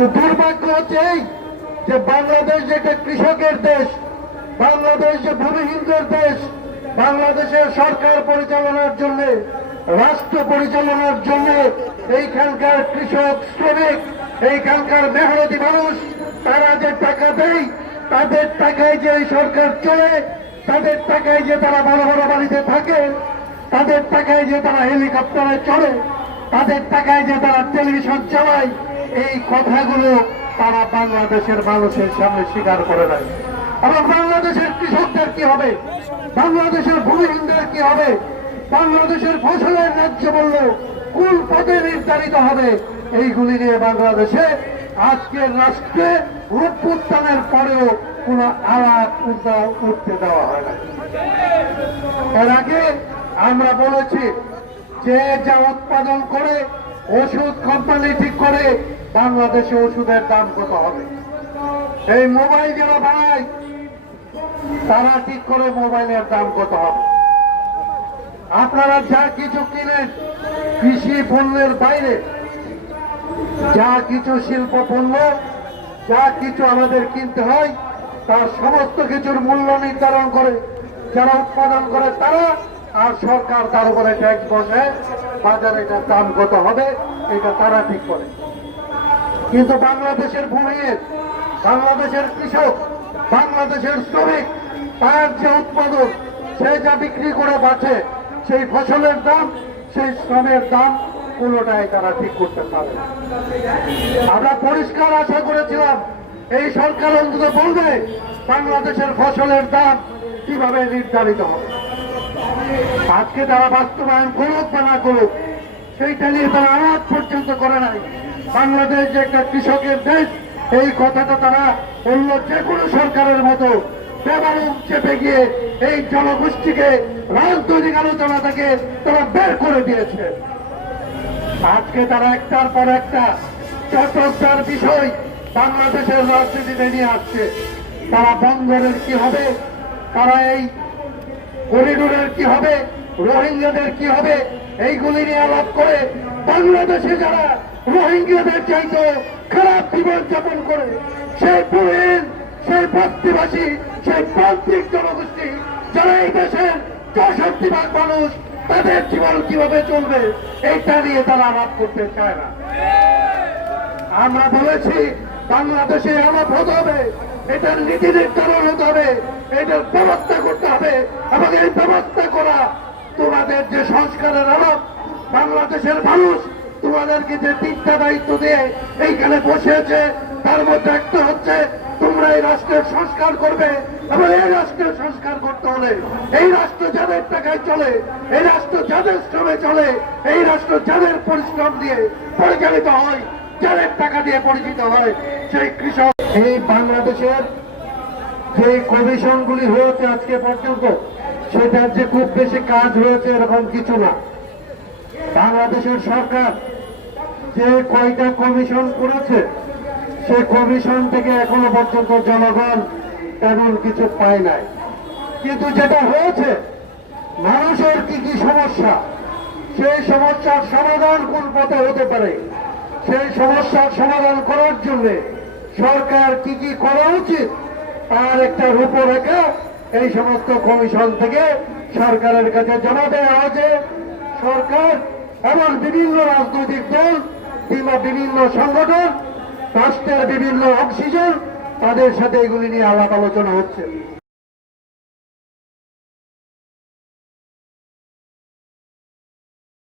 তো দুর্ভাগ্য হচ্ছে এই যে বাংলাদেশ যে একটা কৃষকের দেশ, বাংলাদেশ যে ভূমিহীনদের দেশ, বাংলাদেশের সরকার পরিচালনার জন্য, রাষ্ট্র পরিচালনার জন্য এইখানকার কৃষক, শ্রমিক, এইখানকার মেহনতি মানুষ তারা যে টাকা দেয়, তাদের টাকায় যে এই সরকার চলে, তাদের টাকায় যে তারা বড় বড় বাড়িতে থাকে, তাদের টাকায় যে তারা হেলিকপ্টারে চড়ে, তাদের টাকায় যে তারা টেলিভিশন চালায়, এই কথাগুলো তারা বাংলাদেশের মানুষের সামনে স্বীকার করে নেয়। এবং বাংলাদেশের কৃষকদের কি হবে, বাংলাদেশের ভূমিহীনদের কি হবে, বাংলাদেশের ফসলের ন্যায্য মূল্য কোন পদে নির্ধারিত হবে, এইগুলি নিয়ে বাংলাদেশে আজকের রাষ্ট্রে অভ্যুত্থানের পরেও কোন আলাপ উঠতে দেওয়া হয় না। এর আগে আমরা বলেছি যে যা উৎপাদন করে ওষুধ কোম্পানি ঠিক করে বাংলাদেশে ওষুধের দাম কত হবে। এই মোবাইল যারা বানায় তারা ঠিক করে মোবাইলের দাম কত হবে। আপনারা যা কিছু কিনেন কৃষি পণ্যের বাইরে, যা কিছু শিল্প পণ্য, যা কিছু আমাদের কিনতে হয়, তার সমস্ত কিছুর মূল্য নির্ধারণ করে যারা উৎপাদন করে তারা, আর সরকার তার উপরে ট্যাক্স বসে বাজারে এটার দাম কত হবে এটা তারা ঠিক করে। কিন্তু বাংলাদেশের ভূমিহীন, বাংলাদেশের কৃষক, বাংলাদেশের শ্রমিক তার যে উৎপাদন, সে যা বিক্রি করে বাঁচে, সেই ফসলের দাম, সেই শ্রমের দাম কোনোটাই তারা ঠিক করতে পারে না। আমরা পরিষ্কার আশা করেছিলাম এই সরকার অন্তত বলবে বাংলাদেশের ফসলের দাম কিভাবে নির্ধারিত হবে। আজকে তারা বাস্তবায়ন করুক বা না করুক সেইটা নিয়ে তারা আওয়াজ পর্যন্ত করে নাই। বাংলাদেশ যে একটা কৃষকের দেশ এই কথাটা তারা অন্য যে কোনো সরকারের মতো বেবালুম চেপে গিয়ে এই জনগোষ্ঠীকে রাজনৈতিক আলোচনা থেকে তারা বের করে দিয়েছে। আজকে তারা একটার পর একটা চটকদার বিষয় বাংলাদেশের রাজনীতিতে নিয়ে আসছে। তারা বন্দরের কি হবে, তারা এই করিডোরের কি হবে, রোহিঙ্গাদের কি হবে, এইগুলি নিয়ে আলাপ করে বাংলাদেশে যারা রোহিঙ্গাদের চাইতে খারাপ জীবন যাপন করে, সেই পুরীন, সেই বস্তিবাসী, সেই প্রান্তিক জনগোষ্ঠী যারা এই দেশের 64% মানুষ, তাদের জীবন কিভাবে চলবে এইটা নিয়ে তারা আলাপ করতে চায় না। আমরা বলেছি বাংলাদেশে আলাপ হতে হবে, এটার নীতি নির্ধারণ হতে হবে, এটার ব্যবস্থা করতে হবে। এবং এই ব্যবস্থা করা তোমাদের যে সংস্কারের আলাপ, বাংলাদেশের মানুষ তোমাদেরকে যে 3টা দায়িত্ব দিয়ে এইখানে বসেছে, তার মধ্যে একটা হচ্ছে তোমরা এই রাষ্ট্রের সংস্কার করবে। এবং এই রাষ্ট্রের সংস্কার করতে হলে এই রাষ্ট্র যাদের টাকায় চলে, এই রাষ্ট্র যাদের শ্রমে চলে, এই রাষ্ট্র যাদের পরিশ্রম দিয়ে পরিচালিত হয়, যাদের টাকা দিয়ে পরিচিত হয়, সেই কৃষক। এই বাংলাদেশের যে কমিশনগুলি হয়েছে আজকে পর্যন্ত, সেটার যে খুব বেশি কাজ হয়েছে এরকম কিছু না। বাংলাদেশের সরকার যে কয়টা কমিশন করেছে, সে কমিশন থেকে এখনো পর্যন্ত জনগণ তেমন কিছু পায় নাই। কিন্তু যেটা হয়েছে, মানুষের কি কি সমস্যা, সেই সমস্যার সমাধান কোন পথে হতে পারে, সেই সমস্যার সমাধান করার জন্য সরকার কি কি করা উচিত তার একটা রূপরেখা এই সমস্ত কমিশন থেকে সরকারের কাছে জমা দেওয়া হয়েছে। সরকার এবং বিভিন্ন রাজনৈতিক দল কিংবা বিভিন্ন সংগঠন, রাষ্ট্রের বিভিন্ন অংশীজন, তাদের সাথে এগুলি নিয়ে আলাপ আলোচনা হচ্ছে।